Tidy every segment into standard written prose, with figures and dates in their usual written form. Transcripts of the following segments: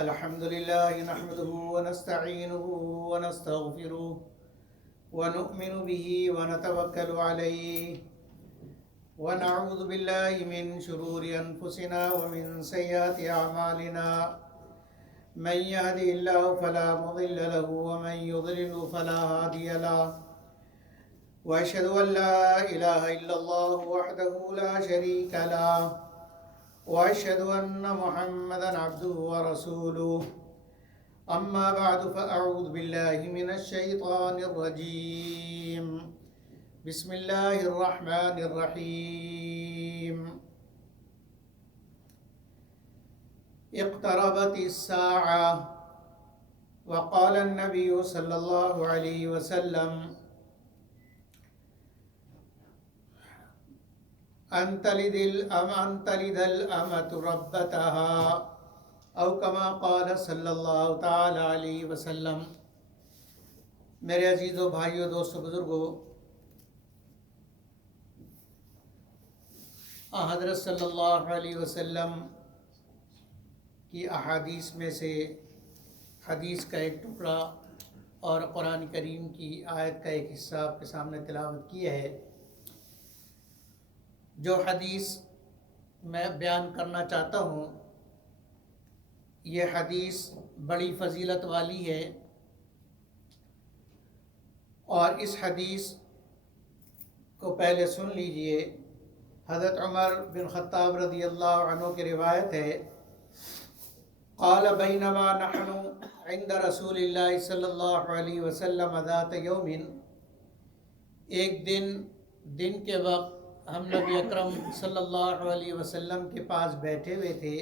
الحمد لله نحمده ونستعينه ونستغفره ونؤمن به ونتوكل عليه ونعوذ بالله من شرور أنفسنا ومن سيئات أعمالنا من يهده الله فلا مضل له ومن يضلل فلا هادي له وأشهد أن لا إله إلا الله وحده لا شريك له وأشهد أن محمدا عبده ورسوله أما بعد فأعوذ بالله من الشيطان الرجيم بسم الله الرحمن الرحيم اقتربت الساعة وقال النبي صلى الله عليه وسلم أن تلد الأمة ربتها او كما قال صلی اللہ تعالی علیہ وسلم۔ میرے عزیزو بھائیو، دوستو، بزرگو، حضرت صلی اللہ علیہ وسلم کی احادیث میں سے حدیث کا ایک ٹکڑا اور قرآن کریم کی آیت کا ایک حصہ آپ کے سامنے تلاوت کیا ہے۔ جو حدیث میں بیان کرنا چاہتا ہوں یہ حدیث بڑی فضیلت والی ہے، اور اس حدیث کو پہلے سن لیجئے۔ حضرت عمر بن خطاب رضی اللہ عنہ کی روایت ہے، قال بینما نحن عند رسول اللہ صلی اللہ علیہ وسلم ذات یوم، ایک دن کے وقت ہم نبی اکرم صلی اللہ علیہ وسلم کے پاس بیٹھے ہوئے تھے،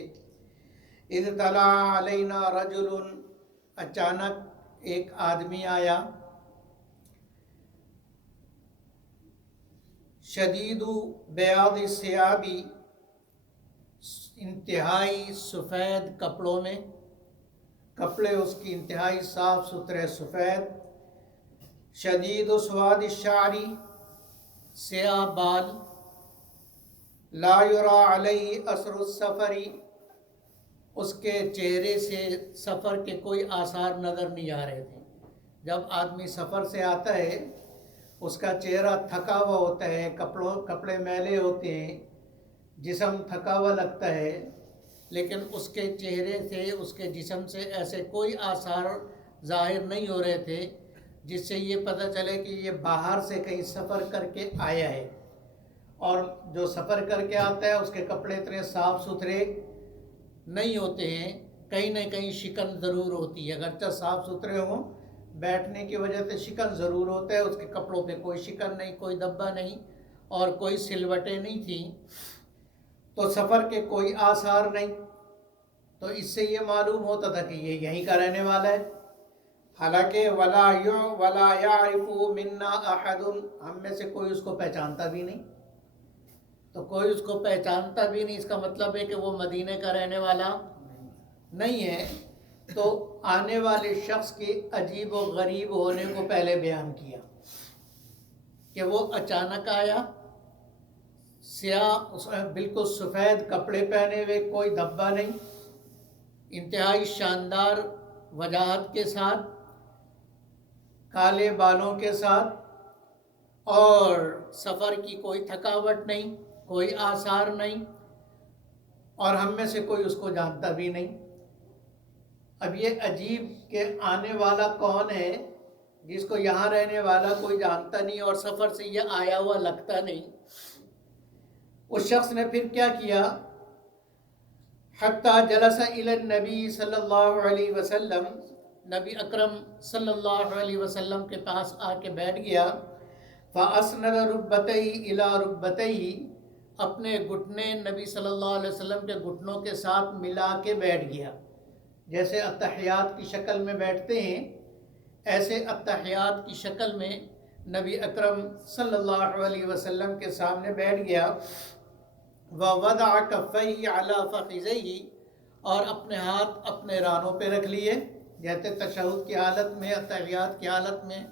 اذ طلع علینا رجل، اچانک ایک آدمی آیا، شدید بیاض الثیاب، انتہائی سفید کپڑوں میں، کپڑے اس کی انتہائی صاف ستھرے سفید، شدید سواد الشعر، سیاہ بال، لا یری علیہ اثر السفر، اس کے چہرے سے سفر کے کوئی آثار نظر نہیں آ رہے تھے۔ جب آدمی سفر سے آتا ہے اس کا چہرہ تھکا ہوا ہوتا ہے، کپڑے میلے ہوتے ہیں، جسم تھکا ہوا لگتا ہے، لیکن اس کے چہرے سے، اس کے جسم سے ایسے کوئی آثار ظاہر نہیں ہو رہے تھے جس سے یہ پتہ چلے کہ یہ باہر سے کہیں سفر کر کے آیا ہے۔ اور جو سفر کر کے آتا ہے اس کے کپڑے اتنے صاف ستھرے نہیں ہوتے ہیں، کہیں نہ کہیں شکن ضرور ہوتی ہے، اگرچہ صاف ستھرے ہوں، بیٹھنے کی وجہ سے شکن ضرور ہوتا ہے۔ اس کے کپڑوں پہ کوئی شکن نہیں، کوئی دبا نہیں، اور کوئی سلوٹیں نہیں تھیں، تو سفر کے کوئی آثار نہیں، تو اس سے یہ معلوم ہوتا تھا کہ یہ یہیں کا رہنے والا ہے۔ حالانکہ ولا یعرف منا احد، ہم میں سے کوئی اس کو پہچانتا بھی نہیں، تو کوئی اس کو پہچانتا بھی نہیں، اس کا مطلب ہے کہ وہ مدینے کا رہنے والا نہیں ہے۔ تو آنے والے شخص کے عجیب و غریب ہونے کو پہلے بیان کیا کہ وہ اچانک آیا، سیاہ بالکل سفید کپڑے پہنے ہوئے، کوئی دھبا نہیں، انتہائی شاندار وجاہت کے ساتھ، کالے بالوں کے ساتھ، اور سفر کی کوئی تھکاوٹ نہیں، کوئی آثار نہیں، اور ہم میں سے کوئی اس کو جانتا بھی نہیں۔ اب یہ عجیب کہ آنے والا کون ہے جس کو یہاں رہنے والا کوئی جانتا نہیں اور سفر سے یہ آیا ہوا لگتا نہیں۔ اس شخص نے پھر کیا کیا، حتی جلس الی النبی صلی اللہ علیہ وسلم، نبی اکرم صلی اللہ علیہ وسلم کے پاس آ کے بیٹھ گیا، فَأَسْنَدَ رُكْبَتَيْهِ إِلَى رُكْبَتَيْهِ، اپنے گھٹنے نبی صلی اللہ علیہ وسلم کے گھٹنوں کے ساتھ ملا کے بیٹھ گیا، جیسے اتحیات کی شکل میں بیٹھتے ہیں، ایسے اتحیات کی شکل میں نبی اکرم صلی اللہ علیہ وسلم کے سامنے بیٹھ گیا، وَوَضَعَ كَفَّيْهِ عَلَى فَخِذَيْهِ، اور اپنے ہاتھ اپنے رانوں پہ رکھ لیے، جیسے تشہد کی حالت میں، اتحیات کی حالت میں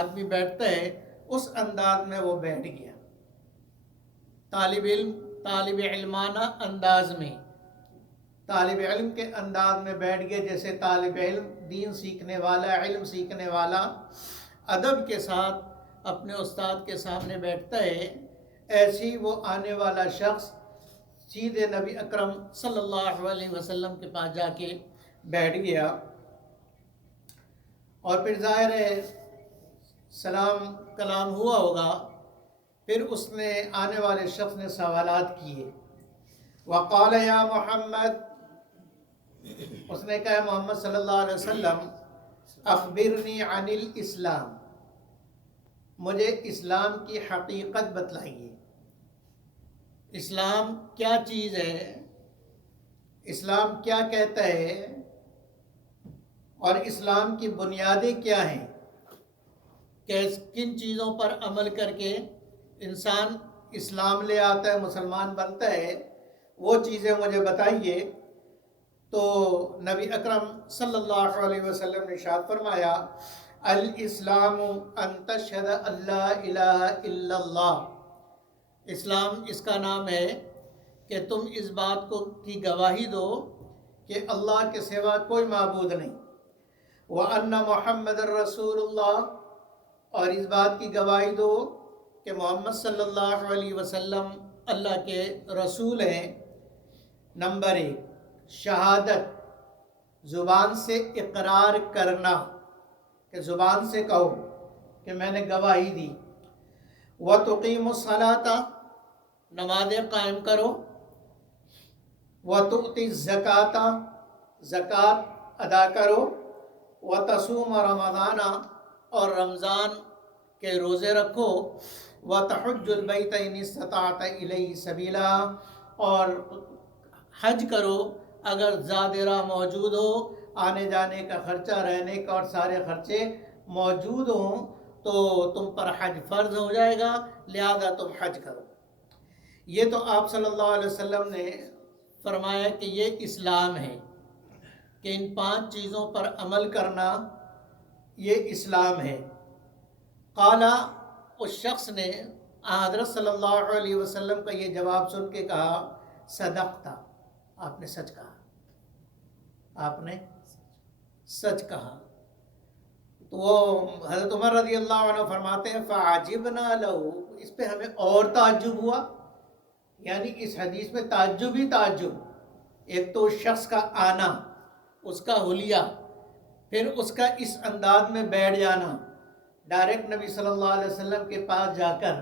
آدمی بیٹھتا ہے، اس انداز میں وہ بیٹھ گیا، طالب علمانہ انداز میں۔ طالب علم کے انداز میں بیٹھ گئے، جیسے طالب علم دین سیکھنے والا، علم سیکھنے والا ادب کے ساتھ اپنے استاد کے سامنے بیٹھتا ہے، ایسی وہ آنے والا شخص سیدھے نبی اکرم صلی اللہ علیہ وسلم کے پاس جا کے بیٹھ گیا، اور پھر ظاہر ہے سلام کلام ہوا ہوگا، پھر اس نے آنے والے شخص نے سوالات کیے. وقال یا محمد، اس نے کہا محمد صلی اللہ علیہ وسلم، اخبرنی عن الاسلام، مجھے اسلام کی حقیقت بتلائیے. اسلام کیا چیز ہے، اسلام کیا کہتا ہے، اور اسلام کی بنیادیں کیا ہیں، کہ کن چیزوں پر عمل کر کے انسان اسلام لے آتا ہے، مسلمان بنتا ہے، وہ چیزیں مجھے بتائیے. تو نبی اکرم صلی اللہ علیہ وسلم نے ارشاد فرمایا، الاسلام ان تشہد ان لا الہ الا اللہ، اسلام اس کا نام ہے کہ تم اس بات کو کی گواہی دو کہ اللہ کے سوا کوئی معبود نہیں، وَأَنَّ محمد الرسول اللہ، اور اس بات کی گواہی دو کہ محمد صلی اللہ علیہ وسلم اللہ کے رسول ہیں. نمبر 1 شہادت، زبان سے اقرار کرنا، کہ زبان سے کہو کہ میں نے گواہی دی. وَتُقِيمُ الصَّلَاةَ، نمازیں قائم کرو. وَتُؤْتِ الزَّكَاةَ، زکوٰۃ ادا کرو. وَتَصُومَ رَمَضَانَ، اور رمضان کے روزے رکھو. وَتَحُجُّ الْبَيْتَ إِنِ اسْتَطَعْتَ إِلَيْهِ سَبِيلًا، اور حج کرو اگر زاد راہ موجود ہو، آنے جانے کا خرچہ، رہنے کا اور سارے خرچے موجود ہوں تو تم پر حج فرض ہو جائے گا، لہذا تم حج کرو. یہ تو آپ صلی اللہ علیہ وسلم نے فرمایا کہ یہ اسلام ہے، کہ ان 5 چیزوں پر عمل کرنا یہ اسلام ہے. قالا، اس شخص نے حضرت صلی اللہ علیہ وسلم کا یہ جواب سن کے کہا، صدقتا، آپ نے سچ کہا، آپ نے سچ کہا. تو وہ حضرت عمر رضی اللہ عنہ فرماتے ہیں، فعجبنا لہو، اس پہ ہمیں اور تعجب ہوا. یعنی اس حدیث میں تعجب ہی تعجب، ایک تو اس شخص کا آنا، اس کا حلیہ، پھر اس کا اس انداز میں بیٹھ جانا ڈائریکٹ نبی صلی اللہ علیہ وسلم کے پاس جا کر،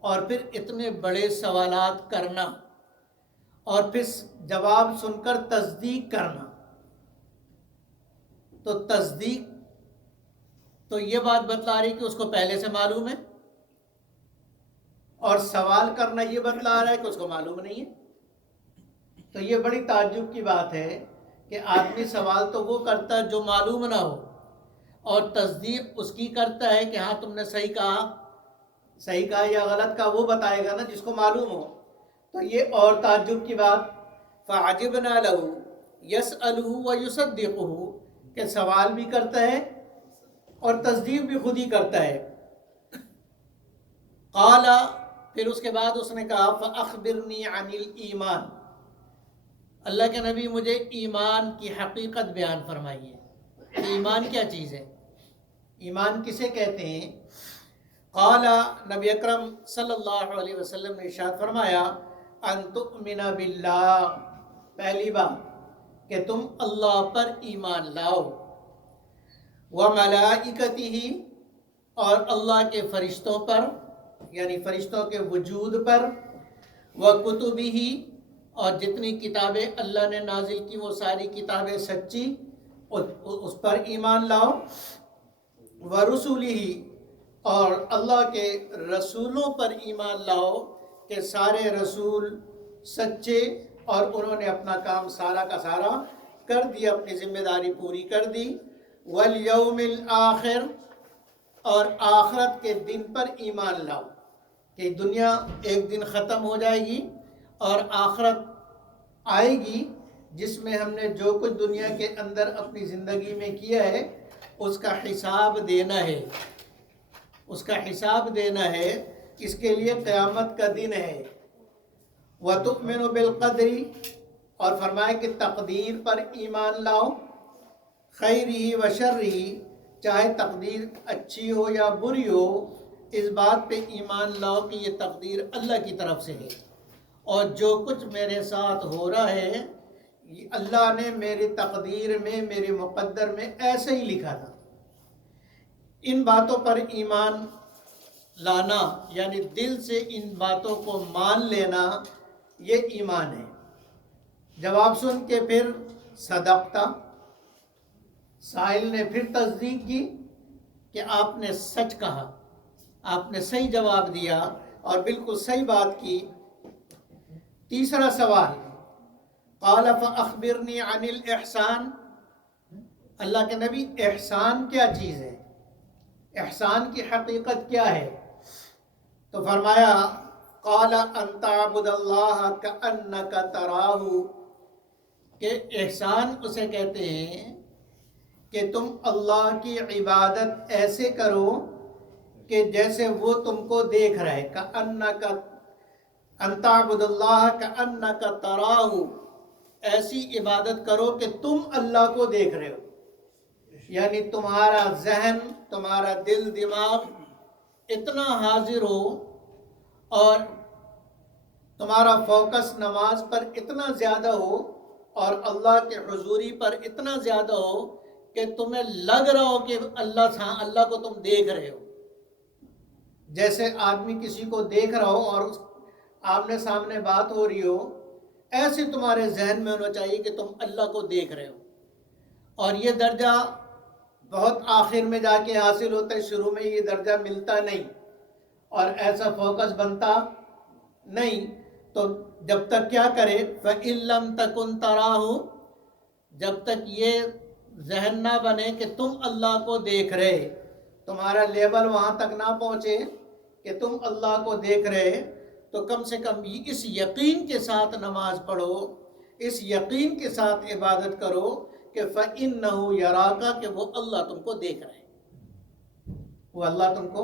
اور پھر اتنے بڑے سوالات کرنا، اور پھر جواب سن کر تصدیق کرنا. تو تصدیق تو یہ بات بتلا رہی کہ اس کو پہلے سے معلوم ہے، اور سوال کرنا یہ بتلا رہا ہے کہ اس کو معلوم نہیں ہے. تو یہ بڑی تعجب کی بات ہے کہ آدمی سوال تو وہ کرتا ہے جو معلوم نہ ہو، اور تصدیق اس کی کرتا ہے کہ ہاں تم نے صحیح کہا یا غلط کہا، وہ بتائے گا نا جس کو معلوم ہو. تو یہ اور تعجب کی بات. فعجبنا لہ یسألہ ویصدقہ، کہ سوال بھی کرتا ہے اور تصدیق بھی خود ہی کرتا ہے. قال، پھر اس کے بعد اس نے کہا، فاخبرنی عن الایمان، اللہ کے نبی مجھے ایمان کی حقیقت بیان فرمائیے. ایمان کیا چیز ہے، ایمان کسے کہتے ہیں؟ قال، نبی اکرم صلی اللہ علیہ وسلم نے ارشاد فرمایا، ان تؤمن باللہ، پہلی بات کہ تم اللہ پر ایمان لاؤ. وملائکتہ، اور اللہ کے فرشتوں پر، یعنی فرشتوں کے وجود پر. وکتبہ، اور جتنی کتابیں اللہ نے نازل کی وہ ساری کتابیں سچی، اس پر ایمان لاؤ. ورسلہ، اور اللہ کے رسولوں پر ایمان لاؤ کہ سارے رسول سچے اور انہوں نے اپنا کام سارا کا سارا کر دیا، اپنی ذمہ داری پوری کر دی. والیوم الآخر، اور آخرت کے دن پر ایمان لاؤ کہ دنیا ایک دن ختم ہو جائے گی اور آخرت آئے گی جس میں ہم نے جو کچھ دنیا کے اندر اپنی زندگی میں کیا ہے اس کا حساب دینا ہے، اس کا حساب دینا ہے. اس کے لیے قیامت کا دن ہے. وَتُؤْمِنُ بِالْقَدْرِ، اور فرمایا کہ تقدیر پر ایمان لاؤ، خیرہی و شرہی، چاہے تقدیر اچھی ہو یا بری ہو، اس بات پہ ایمان لاؤ کہ یہ تقدیر اللہ کی طرف سے ہے، اور جو کچھ میرے ساتھ ہو رہا ہے اللہ نے میری تقدیر میں، میرے مقدر میں ایسے ہی لکھا تھا۔ ان باتوں پر ایمان لانا یعنی دل سے ان باتوں کو مان لینا، یہ ایمان ہے۔ جواب سن کے پھر صدقتا، سائل نے پھر تصدیق کی کہ آپ نے سچ کہا، آپ نے صحیح جواب دیا اور بالکل صحیح بات کی۔ تیسرا سوال، قال فاخبرنی عن الاحسان، اللہ کے نبی احسان کیا چیز ہے، احسان کی حقیقت کیا ہے؟ تو فرمایا قال ان تعبد اللہ کأنک تراہ، کہ احسان اسے کہتے ہیں کہ تم اللہ کی عبادت ایسے کرو کہ جیسے وہ تم کو دیکھ رہے، کأنک ان تعبد اللہ کأنک تراہ، ایسی عبادت کرو کہ تم اللہ کو دیکھ رہے ہو، یعنی تمہارا ذہن، تمہارا دل دماغ اتنا حاضر ہو اور تمہارا فوکس نماز پر اتنا زیادہ ہو اور اللہ کے حضوری پر اتنا زیادہ ہو کہ تمہیں لگ رہا ہو کہ اللہ کو تم دیکھ رہے ہو، جیسے آدمی کسی کو دیکھ رہا ہو اور آمنے سامنے بات ہو رہی ہو، ایسے تمہارے ذہن میں ہونا چاہیے کہ تم اللہ کو دیکھ رہے ہو۔ اور یہ درجہ بہت آخر میں جا کے حاصل ہوتا ہے، شروع میں یہ درجہ ملتا نہیں اور ایسا فوکس بنتا نہیں۔ تو جب تک کیا کرے، فَإِن لَمْ تَكُنْ تَرَاهُ، جب تک یہ ذہن نہ بنے کہ تم اللہ کو دیکھ رہے، تمہارا لیول وہاں تک نہ پہنچے کہ تم اللہ کو دیکھ رہے، تو کم سے کم اس یقین کے ساتھ نماز پڑھو، اس یقین کے ساتھ عبادت کرو کہ فَإِنَّهُ يَرَاكَ، کہ وہ اللہ تم کو دیکھ رہے، وہ اللہ تم کو،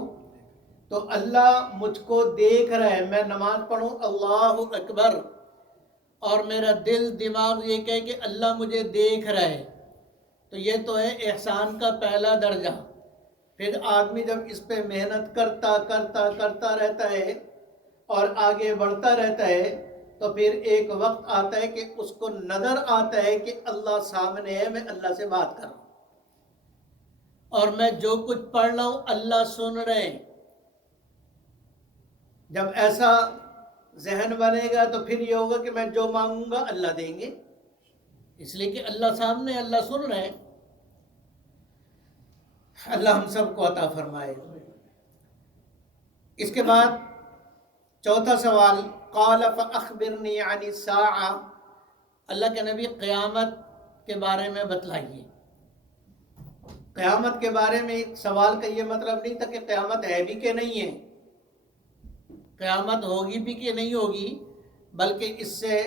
تو اللہ مجھ کو دیکھ رہا ہے، میں نماز پڑھوں اللہ اکبر اور میرا دل دماغ یہ کہے کہ اللہ مجھے دیکھ رہا ہے، تو یہ تو ہے احسان کا پہلا درجہ۔ پھر آدمی جب اس پہ محنت کرتا رہتا ہے اور آگے بڑھتا رہتا ہے، تو پھر ایک وقت آتا ہے کہ اس کو نظر آتا ہے کہ اللہ سامنے ہے، میں اللہ سے بات کر رہا ہوں اور میں جو کچھ پڑھ رہا ہوں اللہ سن رہے ہیں۔ جب ایسا ذہن بنے گا تو پھر یہ ہوگا کہ میں جو مانگوں گا اللہ دیں گے، اس لیے کہ اللہ سامنے، اللہ سن رہے ہیں۔ اللہ ہم سب کو عطا فرمائے۔ اس کے بعد چوتھا سوال، قال فاخبرنی عن الساعہ، اللہ کے نبی قیامت کے بارے میں بتلائیے۔ قیامت کے بارے میں سوال کا یہ مطلب نہیں تھا کہ قیامت ہے بھی کہ نہیں ہے، قیامت ہوگی بھی کہ نہیں ہوگی، بلکہ اس سے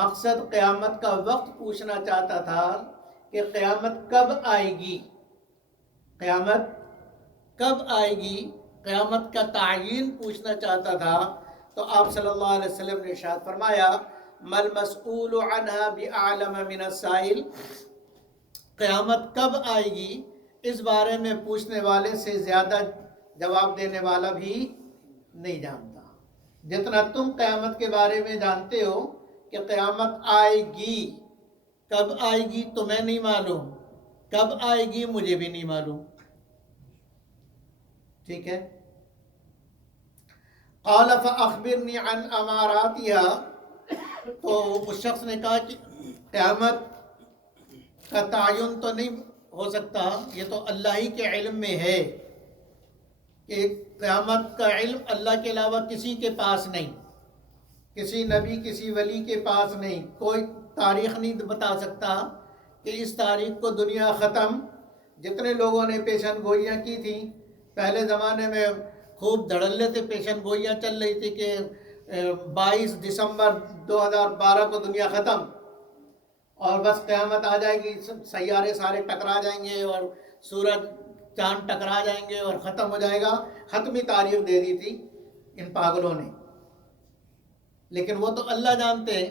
مقصد قیامت کا وقت پوچھنا چاہتا تھا کہ قیامت کب آئے گی، قیامت کب آئے گی، قیامت کا تعین پوچھنا چاہتا تھا۔ تو آپ صلی اللہ علیہ وسلم نے ارشاد فرمایا مل مسئول عنہا بعلم من السائل، قیامت کب آئے گی اس بارے میں پوچھنے والے سے زیادہ جواب دینے والا بھی نہیں جانتا۔ جتنا تم قیامت کے بارے میں جانتے ہو کہ قیامت آئے گی، کب آئے گی تمہیں نہیں معلوم، کب آئے گی مجھے بھی نہیں معلوم، ٹھیک ہے۔ قال فاخبرنی عن اماراتها، تو اس شخص نے کہا کہ قیامت کا تعین تو نہیں ہو سکتا، یہ تو اللہ ہی کے علم میں ہے، کہ قیامت کا علم اللہ کے علاوہ کسی کے پاس نہیں، کسی نبی کسی ولی کے پاس نہیں، کوئی تاریخ نہیں بتا سکتا کہ اس تاریخ کو دنیا ختم، جتنے لوگوں نے پیشن گوئیاں کی تھیں پہلے زمانے میں، خوب دھڑلے سے پیشن گوئیاں چل رہی تھی کہ 22 دسمبر 2012 کو دنیا ختم اور بس قیامت آ جائے گی، سیارے سارے ٹکرا جائیں گے اور سورج چاند ٹکرا جائیں گے اور ختم ہو جائے گا، حتمی تاریخ دے دی تھی ان پاگلوں نے۔ لیکن وہ تو اللہ جانتے ہیں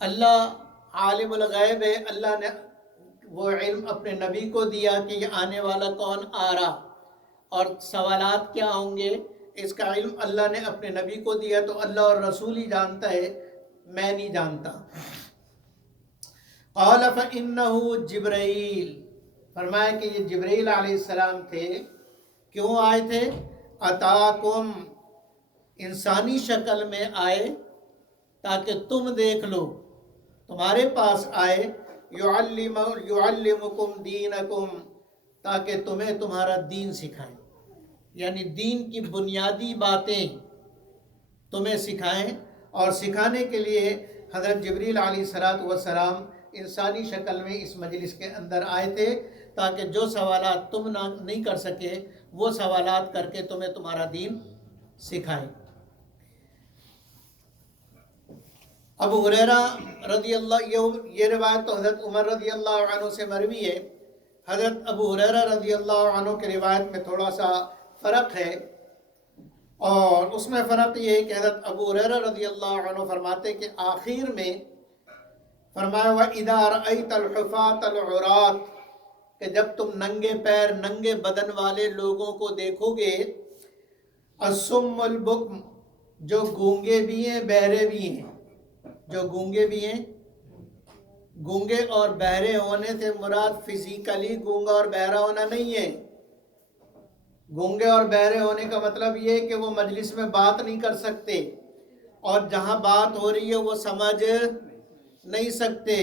اللہ عالم الغیب ہے، اللہ نے وہ علم اپنے نبی کو دیا کہ یہ آنے والا کون آ رہا اور سوالات کیا ہوں گے، اس کا علم اللہ نے اپنے نبی کو دیا، تو اللہ اور رسول ہی جانتا ہے، میں نہیں جانتا۔ قال فإنه جبرائیل، فرمایا کہ یہ جبرائیل علیہ السلام تھے۔ کیوں آئے تھے؟ اتاکم، انسانی شکل میں آئے تاکہ تم دیکھ لو، تمہارے پاس آئے، یعلمکم دینکم، تاکہ تمہیں تمہارا دین سکھائیں، یعنی دین کی بنیادی باتیں تمہیں سکھائیں۔ اور سکھانے کے لیے حضرت جبریل علیہ السلام انسانی شکل میں اس مجلس کے اندر آئے تھے، تاکہ جو سوالات تم نہیں کر سکے وہ سوالات کر کے تمہیں تمہارا دین سکھائیں۔ ابو ہریرہ رضی اللہ، یہ روایت تو حضرت عمر رضی اللہ عنہ سے مروی ہے۔ حضرت ابو ہریرہ رضی اللہ عنہ کی روایت میں تھوڑا سا فرق ہے، اور اس میں فرق یہ ہے کہ حضرت ابو ہریرہ رضی اللہ عنہ فرماتے کہ آخر میں فرمایا وَإِذَا رَأَيْتَ الْحُفَاةَ الْعُرَاةَ، کہ جب تم ننگے پیر ننگے بدن والے لوگوں کو دیکھو گے، الصُّمَّ الْبُكْمَ، جو گونگے بھی ہیں بہرے بھی ہیں، جو گونگے بھی ہیں، گونگے اور بہرے ہونے سے مراد فزیکلی گونگا اور بہرا ہونا نہیں ہے۔ گونگے اور بہرے ہونے کا مطلب یہ ہے کہ وہ مجلس میں بات نہیں کر سکتے، اور جہاں بات ہو رہی ہے وہ سمجھ نہیں سکتے۔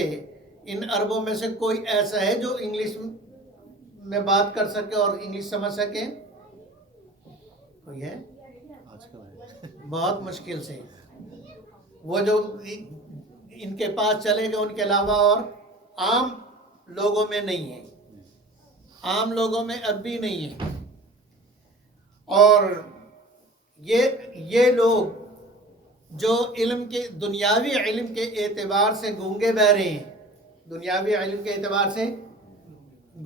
ان عربوں میں سے کوئی ایسا ہے جو انگلش میں بات کر سکے اور انگلش سمجھ سکے؟ کوئی ہے؟ بہت مشکل سے، وہ جو ان کے پاس چلے گئے ان کے علاوہ اور عام لوگوں میں نہیں ہے، عام لوگوں میں اب بھی نہیں ہے۔ اور یہ لوگ جو علم کے دنیاوی علم کے اعتبار سے گونگے بہرے ہیں، دنیاوی علم کے اعتبار سے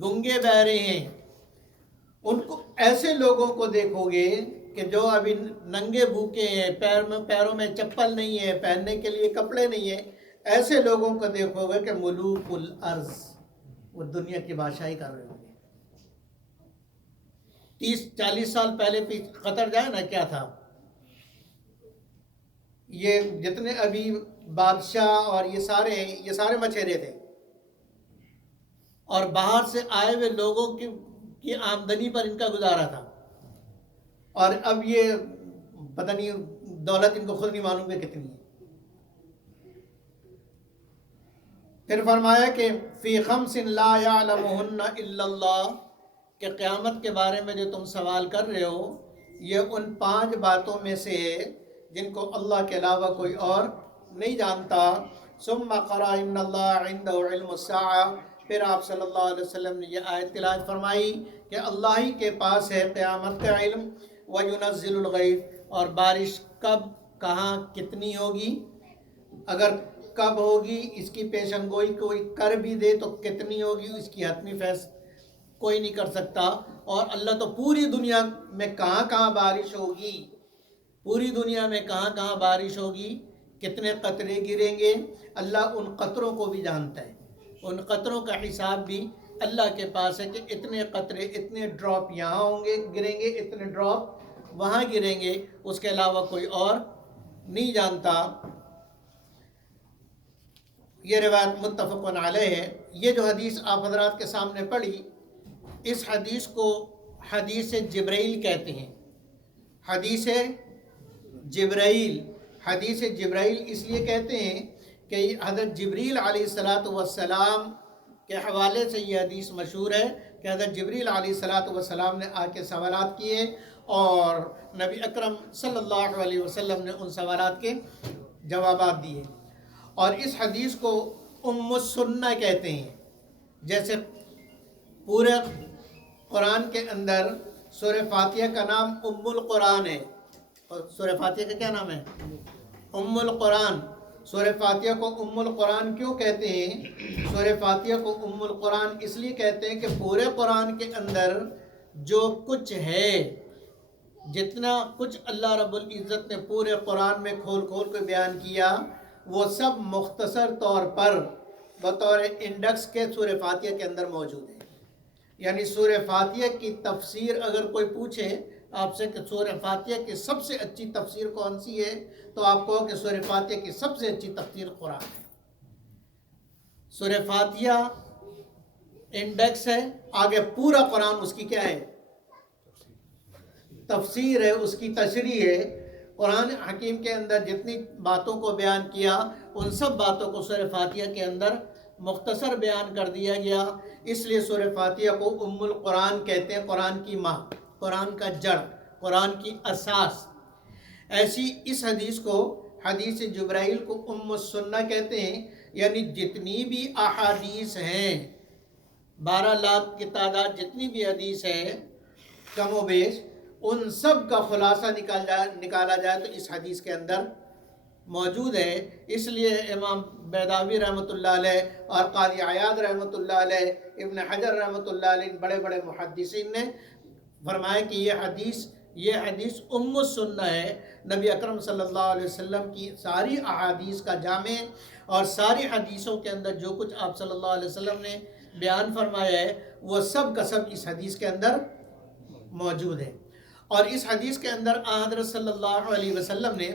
گونگے بہرے ہیں، ان کو ایسے لوگوں کو دیکھو گے کہ جو ابھی ننگے بھوکے ہیں، پیروں میں چپل نہیں ہے، پہننے کے لیے کپڑے نہیں ہیں، ایسے لوگوں کو دیکھو گے کہ ملوک الارض، وہ دنیا کی بادشاہی کر رہے ہوں گے۔ 30-40 سال پہلے قطر جائے نا، کیا تھا یہ جتنے ابھی بادشاہ اور یہ سارے مچھیرے تھے، اور باہر سے آئے ہوئے لوگوں کی آمدنی پر ان کا گزارا تھا، اور اب یہ پتہ نہیں دولت ان کو خود نہیں معلوم ہے کتنی ہے۔ پھر فرمایا کہ فی خمس لا یعلمہن الا اللہ، کہ قیامت کے بارے میں جو تم سوال کر رہے ہو یہ ان 5 باتوں میں سے ہے جن کو اللہ کے علاوہ کوئی اور نہیں جانتا۔ ثم قرأ ان اللہ عندہ علم الساعہ، پھر آپ صلی اللہ علیہ وسلم نے یہ آیت تلاوت فرمائی کہ اللہ ہی کے پاس ہے قیامت کا علم، وَيُنَزِّلُ الْغَيْثَ، اور بارش کب کہاں کتنی ہوگی، اگر کب ہوگی اس کی پیشن گوئی کوئی کر بھی دے تو کتنی ہوگی اس کی حتمی فیصلہ کوئی نہیں کر سکتا۔ اور اللہ تو پوری دنیا میں کہاں کہاں بارش ہوگی، پوری دنیا میں کہاں کہاں بارش ہوگی، کتنے قطرے گریں گے، اللہ ان قطروں کو بھی جانتا ہے، ان قطروں کا حساب بھی اللہ کے پاس ہے کہ اتنے قطرے، اتنے ڈراپ یہاں ہوں گے گریں گے، اتنے ڈراپ وہاں گریں گے، اس کے علاوہ کوئی اور نہیں جانتا۔ یہ روایت متفق علیہ ہے۔ یہ جو حدیث آپ حضرات کے سامنے پڑھی، اس حدیث کو حدیث جبرائیل کہتے ہیں۔ حدیث جبرائیل، حدیث جبرائیل اس لیے کہتے ہیں کہ حضرت جبریل علیہ السلام کے حوالے سے یہ حدیث مشہور ہے کہ حضرت جبریل علیہ السلام نے آ کے سوالات کیے، اور نبی اکرم صلی اللہ علیہ وسلم نے ان سوالات کے جوابات دیے۔ اور اس حدیث کو ام السنہ کہتے ہیں۔ جیسے پورے قرآن کے اندر سورہ فاتحہ کا نام ام القرآن ہے، اور سورہ فاتحہ کا کیا نام ہے؟ ام القرآن۔ سورہ فاتحہ کو ام القرآن کیوں کہتے ہیں؟ سورہ فاتحہ کو ام القرآن اس لیے کہتے ہیں کہ پورے قرآن کے اندر جو کچھ ہے، جتنا کچھ اللہ رب العزت نے پورے قرآن میں کھول کھول کے بیان کیا، وہ سب مختصر طور پر بطور انڈیکس کے سورہ فاتحہ کے اندر موجود ہیں. یعنی سورہ فاتحہ کی تفسیر اگر کوئی پوچھے آپ سے کہ سورہ فاتحہ کی سب سے اچھی تفسیر کون سی ہے، تو آپ کہو کہ سورہ فاتحہ کی سب سے اچھی تفسیر قرآن ہے. سورہ فاتحہ انڈیکس ہے، آگے پورا قرآن اس کی کیا ہے؟ تفسیر ہے، اس کی تشریح ہے. قرآن حکیم کے اندر جتنی باتوں کو بیان کیا ان سب باتوں کو سورہ فاتحہ کے اندر مختصر بیان کر دیا گیا. اس لیے سورہ فاتحہ کو ام القرآن کہتے ہیں، قرآن کی ماں، قرآن کا جڑ، قرآن کی اساس. ایسی اس حدیث کو حدیث جبرائیل کو ام السنہ کہتے ہیں. یعنی جتنی بھی احادیث ہیں، 12 لاکھ کی تعداد جتنی بھی حدیث ہے کم و بیش، ان سب کا خلاصہ نکالا جائے تو اس حدیث کے اندر موجود ہے. اس لیے امام بیضاوی رحمۃ اللہ علیہ اور قاضی عیاض رحمۃ اللہ علیہ، ابن حجر رحمۃ اللہ علیہ، بڑے بڑے محدثین نے فرمایا کہ یہ حدیث ام السنہ ہے. نبی اکرم صلی اللہ علیہ وسلم کی ساری احادیث کا جامع، اور ساری حدیثوں کے اندر جو کچھ آپ صلی اللہ علیہ وسلم نے بیان فرمایا ہے وہ سب کا سب اس حدیث کے اندر موجود ہے. اور اس حدیث کے اندر حضرت صلی اللہ علیہ وسلم نے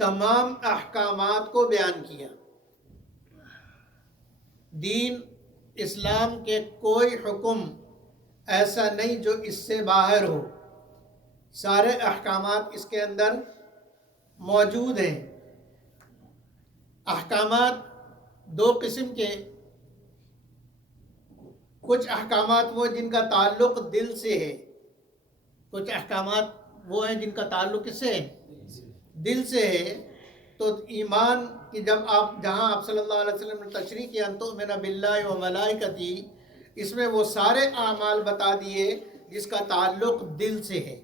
تمام احکامات کو بیان کیا. دین اسلام کے کوئی حکم ایسا نہیں جو اس سے باہر ہو، سارے احکامات اس کے اندر موجود ہیں. احکامات دو قسم کے، کچھ احکامات وہ جن کا تعلق دل سے ہے، کچھ احکامات وہ ہیں جن کا تعلق کس سے ہے؟ دل سے ہے. تو ایمان کی جب جہاں آپ صلی اللہ علیہ وسلم نے تشریح کی ان تؤمن باللہ و ملائکتی، اس میں وہ سارے اعمال بتا دیے جس کا تعلق دل سے ہے،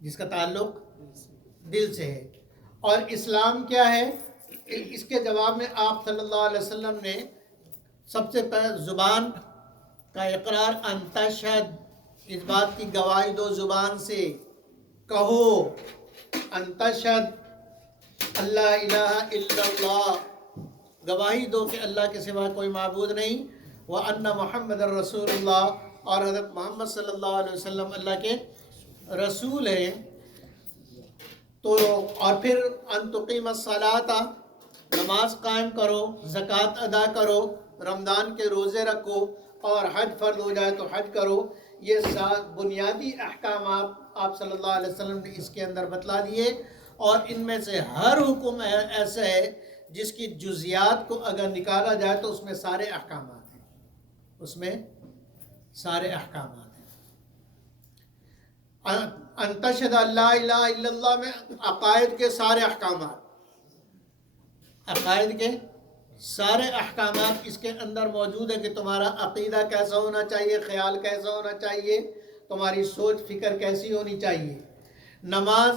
جس کا تعلق دل سے ہے. اور اسلام کیا ہے؟ اس کے جواب میں آپ صلی اللہ علیہ وسلم نے سب سے پہلے زبان کا اقرار، ان تشہد، اس بات کی گواہی دو زبان سے، کہو ان تشہد اللہ الہ الا اللہ، گواہی دو کہ اللہ کے سوا کوئی معبود نہیں، وَأَنَّ مُحَمَّدَ رسول اللہ، اور حضرت محمد صلی اللہ علیہ وسلم اللہ کے رسول ہیں. تو اور پھر ان تقیم الصلاۃ، نماز قائم کرو، زکوٰۃ ادا کرو، رمضان کے روزے رکھو، اور حج فرض ہو جائے تو حج کرو. یہ بنیادی احکامات آپ صلی اللہ علیہ وسلم نے اس کے اندر بتلا دیے. اور ان میں سے ہر حکم ایسا ہے جس کی جزیات کو اگر نکالا جائے تو اس میں سارے احکامات ہیں، اس میں سارے احکامات ہیں. ان تشہد اللہ الہ الا اللہ میں عقائد کے سارے احکامات، عقائد کے سارے احکامات اس کے اندر موجود ہے کہ تمہارا عقیدہ کیسا ہونا چاہیے، خیال کیسا ہونا چاہیے، تمہاری سوچ فکر کیسی ہونی چاہیے. نماز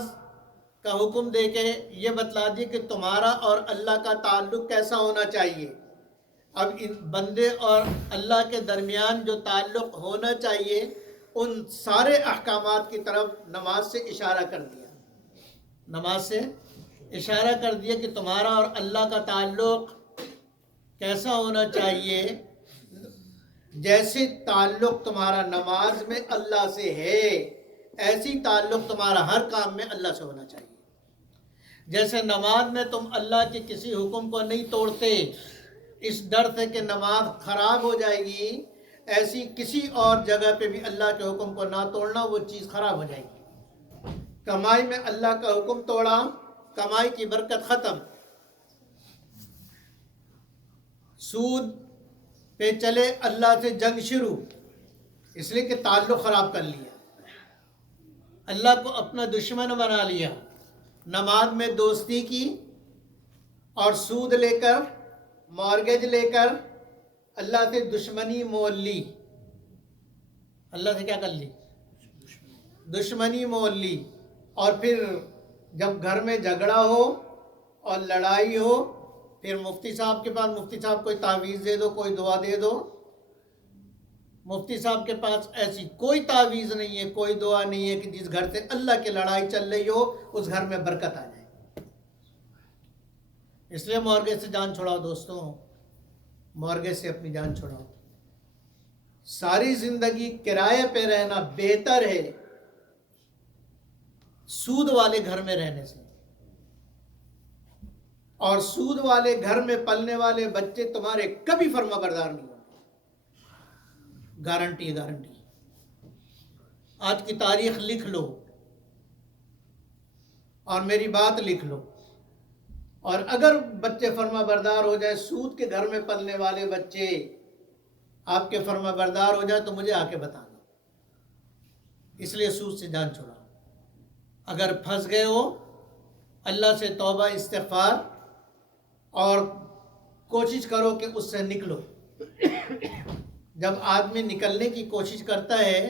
کا حکم دے کے یہ بتلا دی کہ تمہارا اور اللہ کا تعلق کیسا ہونا چاہیے. اب ان بندے اور اللہ کے درمیان جو تعلق ہونا چاہیے ان سارے احکامات کی طرف نماز سے اشارہ کر دیا، نماز سے اشارہ کر دیا کہ تمہارا اور اللہ کا تعلق کیسا ہونا چاہیے. جیسے تعلق تمہارا نماز میں اللہ سے ہے، ایسی تعلق تمہارا ہر کام میں اللہ سے ہونا چاہیے. جیسے نماز میں تم اللہ کے کسی حکم کو نہیں توڑتے اس ڈر سے کہ نماز خراب ہو جائے گی، ایسی کسی اور جگہ پہ بھی اللہ کے حکم کو نہ توڑنا، وہ چیز خراب ہو جائے گی. کمائی میں اللہ کا حکم توڑا، کمائی کی برکت ختم. سود پہ چلے، اللہ سے جنگ شروع، اس لیے کہ تعلق خراب کر لیا، اللہ کو اپنا دشمن بنا لیا. نماز میں دوستی کی اور سود لے کر، مارگیج لے کر اللہ سے دشمنی مول لی. اللہ سے کیا کر لی؟ دشمنی مول لی. اور پھر جب گھر میں جھگڑا ہو اور لڑائی ہو، پھر مفتی صاحب کے پاس، مفتی صاحب کوئی تعویذ دے دو، کوئی دعا دے دو. مفتی صاحب کے پاس ایسی کوئی تعویذ نہیں ہے، کوئی دعا نہیں ہے کہ جس گھر سے اللہ کی لڑائی چل رہی ہو اس گھر میں برکت آ جائے. اس لیے مورگے سے جان چھڑاؤ دوستوں، مورگے سے اپنی جان چھڑاؤ۔ ساری زندگی کرائے پہ رہنا بہتر ہے سود والے گھر میں رہنے سے، اور سود والے گھر میں پلنے والے بچے تمہارے کبھی فرما بردار نہیں ہوتے، گارنٹی گارنٹی۔ آج کی تاریخ لکھ لو اور میری بات لکھ لو، اور اگر بچے فرما بردار ہو جائے، سود کے گھر میں پلنے والے بچے آپ کے فرما بردار ہو جائے تو مجھے آ کے بتانا۔ اس لیے سود سے جان چھڑاؤ۔ اگر پھنس گئے ہو، اللہ سے توبہ استغفار اور کوشش کرو کہ اس سے نکلو۔ جب آدمی نکلنے کی کوشش کرتا ہے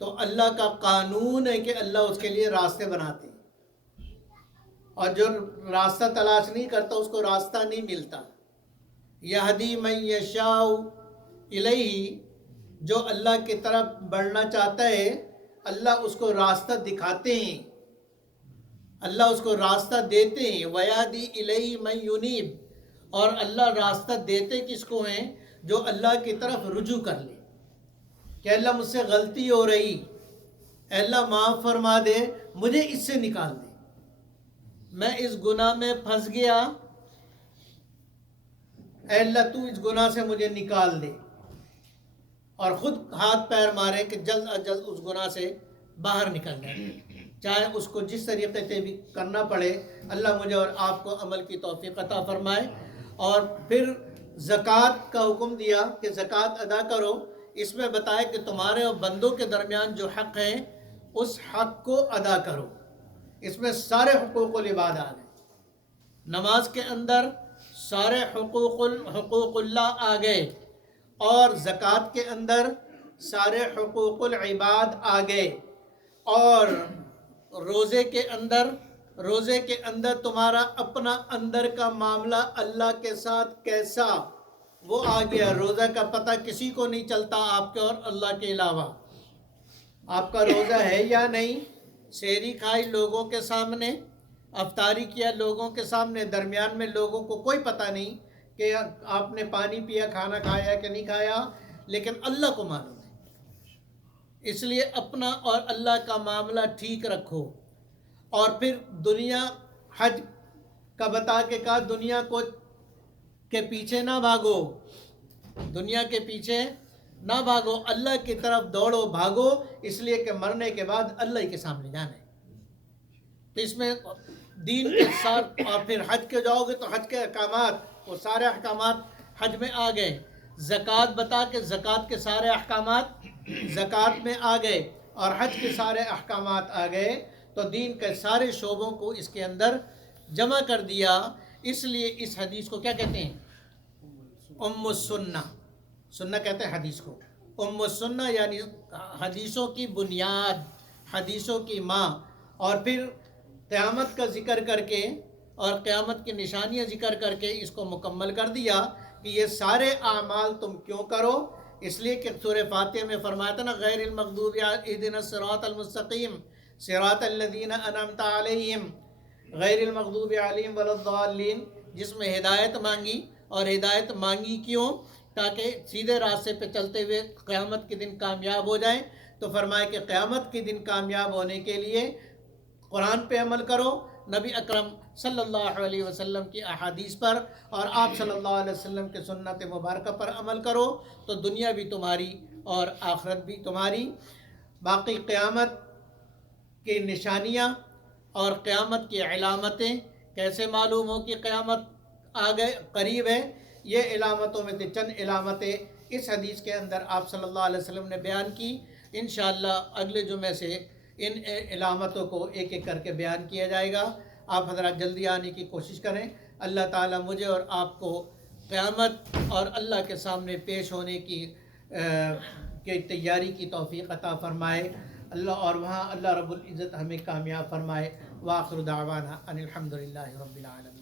تو اللہ کا قانون ہے کہ اللہ اس کے لیے راستے بناتے ہیں، اور جو راستہ تلاش نہیں کرتا اس کو راستہ نہیں ملتا۔ یہدی من یشاء الیہ، جو اللہ کی طرف بڑھنا چاہتا ہے اللہ اس کو راستہ دکھاتے ہیں، اللہ اس کو راستہ دیتے ہیں۔ ویہدی الیہ من ینیب، اور اللہ راستہ دیتے کس کو ہیں؟ جو اللہ کی طرف رجوع کر لے کہ اللہ مجھ سے غلطی ہو رہی، اے اللہ معاف فرما دے، مجھے اس سے نکال دے، میں اس گناہ میں پھنس گیا، اے اللہ تو اس گناہ سے مجھے نکال دے، اور خود ہاتھ پیر مارے کہ جلد از جلد اس گناہ سے باہر نکل جائے، چاہے اس کو جس طریقے سے بھی کرنا پڑے۔ اللہ مجھے اور آپ کو عمل کی توفیق عطا فرمائے۔ اور پھر زکوٰۃ کا حکم دیا کہ زکوٰۃ ادا کرو، اس میں بتایا کہ تمہارے اور بندوں کے درمیان جو حق ہے اس حق کو ادا کرو۔ اس میں سارے حقوق العباد آ گئے، نماز کے اندر سارے حقوق اللہ آ گئے، اور زکوٰۃ کے اندر سارے حقوق العباد آ گئے، اور روزے کے اندر تمہارا اپنا اندر کا معاملہ اللہ کے ساتھ کیسا وہ آ گیا۔ روزہ کا پتہ کسی کو نہیں چلتا آپ کے اور اللہ کے علاوہ، آپ کا روزہ ہے یا نہیں۔ سحری کھائی لوگوں کے سامنے، افطاری کیا لوگوں کے سامنے، درمیان میں لوگوں کو کوئی پتہ نہیں کہ آپ نے پانی پیا، کھانا کھایا کہ نہیں کھایا، لیکن اللہ کو معلوم ہے۔ اس لیے اپنا اور اللہ کا معاملہ ٹھیک رکھو۔ اور پھر دنیا، حج کا بتا کے کہا دنیا کے پیچھے نہ بھاگو، دنیا کے پیچھے نہ بھاگو، اللہ کی طرف دوڑو بھاگو، اس لیے کہ مرنے کے بعد اللہ ہی کے سامنے جانا ہے۔ تو اس میں دین کے ساتھ، اور پھر حج کے جاؤ گے تو حج کے احکامات، وہ سارے احکامات حج میں آ گئے۔ زکوٰۃ بتا کے زکوٰۃ کے سارے احکامات زکوٰۃ میں آ گئے، اور حج کے سارے احکامات آ گئے، تو دین کے سارے شعبوں کو اس کے اندر جمع کر دیا۔ اس لیے اس حدیث کو کیا کہتے ہیں؟ ام السنہ۔ سنہ کہتے ہیں حدیث کو، ام السنہ یعنی حدیثوں کی بنیاد، حدیثوں کی ماں۔ اور پھر قیامت کا ذکر کر کے اور قیامت کی نشانیاں ذکر کر کے اس کو مکمل کر دیا کہ یہ سارے اعمال تم کیوں کرو؟ اس لیے کہ سورہ فاتحہ میں فرمایا تھا نا، غیر المغضوب اہدنا الصراط المستقیم صراط الذین انعمت علیہم غیر المغضوب علیہم ولا الضالین، جس میں ہدایت مانگی، اور ہدایت مانگی کیوں؟ تاکہ سیدھے راستے پہ چلتے ہوئے قیامت کے دن کامیاب ہو جائیں۔ تو فرمایا کہ قیامت کے دن کامیاب ہونے کے لیے قرآن پہ عمل کرو، نبی اکرم صلی اللہ علیہ وسلم کی احادیث پر اور آپ صلی اللہ علیہ وسلم کے سنت مبارکہ پر عمل کرو، تو دنیا بھی تمہاری اور آخرت بھی تمہاری۔ باقی قیامت کی نشانیاں اور قیامت کی علامتیں کیسے معلوم ہو کہ قیامت قریب ہے؟ یہ علامتوں میں سے چند علامتیں اس حدیث کے اندر آپ صلی اللہ علیہ وسلم نے بیان کی۔ انشاءاللہ اگلے جمعے سے ان علامتوں کو ایک ایک کر کے بیان کیا جائے گا۔ آپ حضرات جلدی آنے کی کوشش کریں۔ اللہ تعالیٰ مجھے اور آپ کو قیامت اور اللہ کے سامنے پیش ہونے کی تیاری کی توفیق عطا فرمائے اللہ، اور وہاں اللہ رب العزت ہمیں کامیاب فرمائے۔ وآخر دعوانا ان الحمد للہ رب العالمین۔